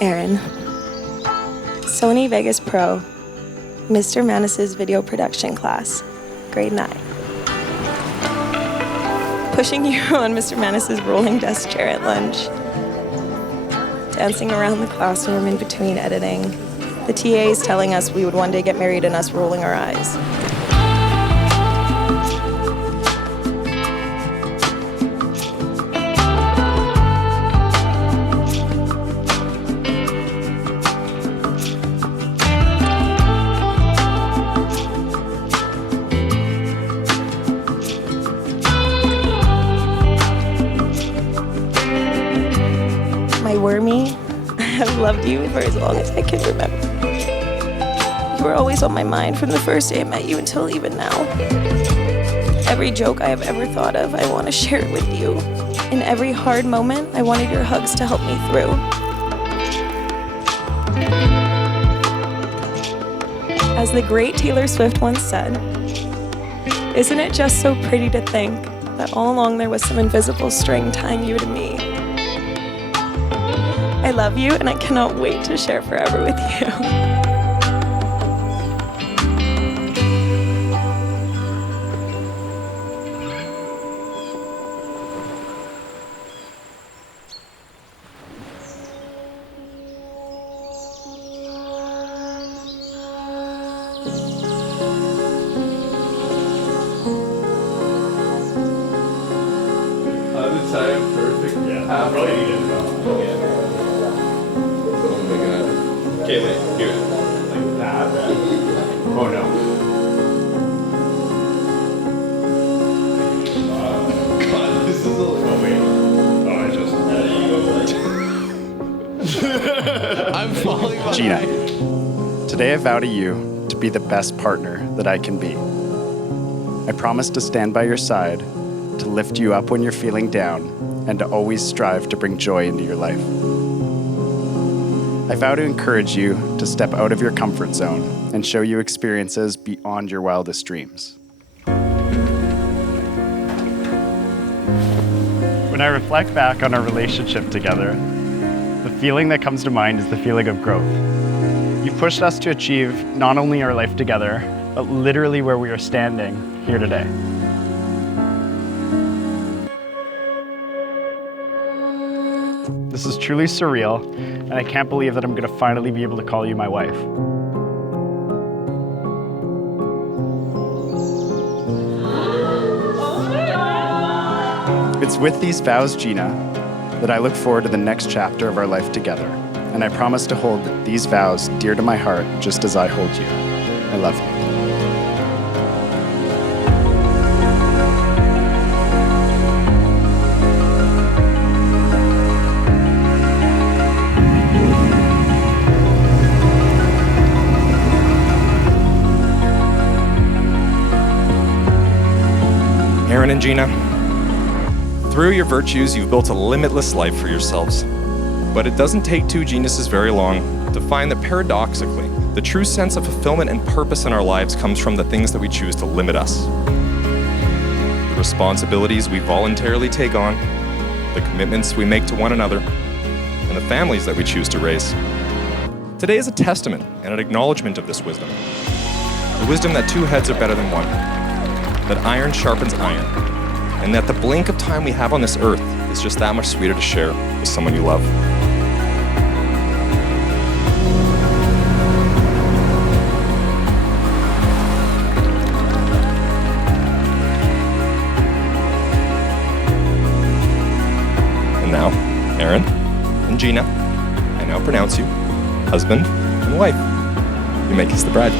Aaron. Sony Vegas Pro, Mr. Manis's video production class, grade 9. Pushing you on Mr. Manis's rolling desk chair at lunch. Dancing around the classroom in between editing. The TAs telling us we would one day get married and us rolling our eyes. My wormy, I have loved you for as long as I can remember. You were always on my mind from the first day I met you until even now. Every joke I have ever thought of, I want to share it with you. In every hard moment, I wanted your hugs to help me through. As the great Taylor Swift once said, "Isn't it just so pretty to think that all along there was some invisible string tying you to me?" I love you, and I cannot wait to share forever with you. The time, perfect. Yeah, probably need it. Oh my god. Okay, wait, do it. Like that? Oh no. God, this is a little. Oh wait. Oh, I just. I'm falling behind. Gina, today I vow to you to be the best partner that I can be. I promise to stand by your side, to lift you up when you're feeling down, and to always strive to bring joy into your life. I vow to encourage you to step out of your comfort zone and show you experiences beyond your wildest dreams. When I reflect back on our relationship together, the feeling that comes to mind is the feeling of growth. You pushed us to achieve not only our life together, but literally where we are standing here today. This is truly surreal, and I can't believe that I'm going to finally be able to call you my wife. It's with these vows, Gina, that I look forward to the next chapter of our life together, and I promise to hold these vows dear to my heart just as I hold you. I love you. Aaron and Gina, through your virtues, you've built a limitless life for yourselves. But it doesn't take two geniuses very long to find that paradoxically, the true sense of fulfillment and purpose in our lives comes from the things that we choose to limit us. The responsibilities we voluntarily take on, the commitments we make to one another, and the families that we choose to raise. Today is a testament and an acknowledgement of this wisdom. The wisdom that two heads are better than one, that iron sharpens iron, and that the blink of time we have on this earth is just that much sweeter to share with someone you love. And now, Aaron and Gina, I now pronounce you husband and wife. You may kiss the bride.